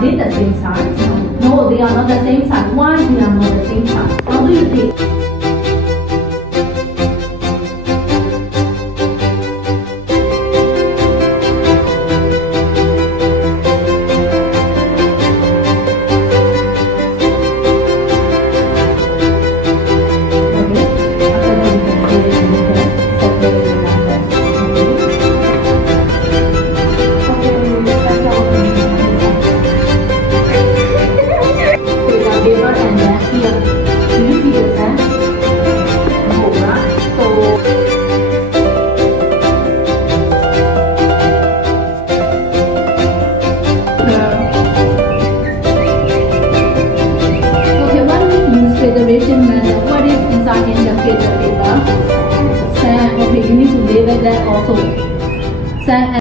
Are they the same size? No, they are not the same size. Why they are not the same size? How do you think? Federation method. What is inside in the filter paper? Sand. Okay, you need to label that also. Sand.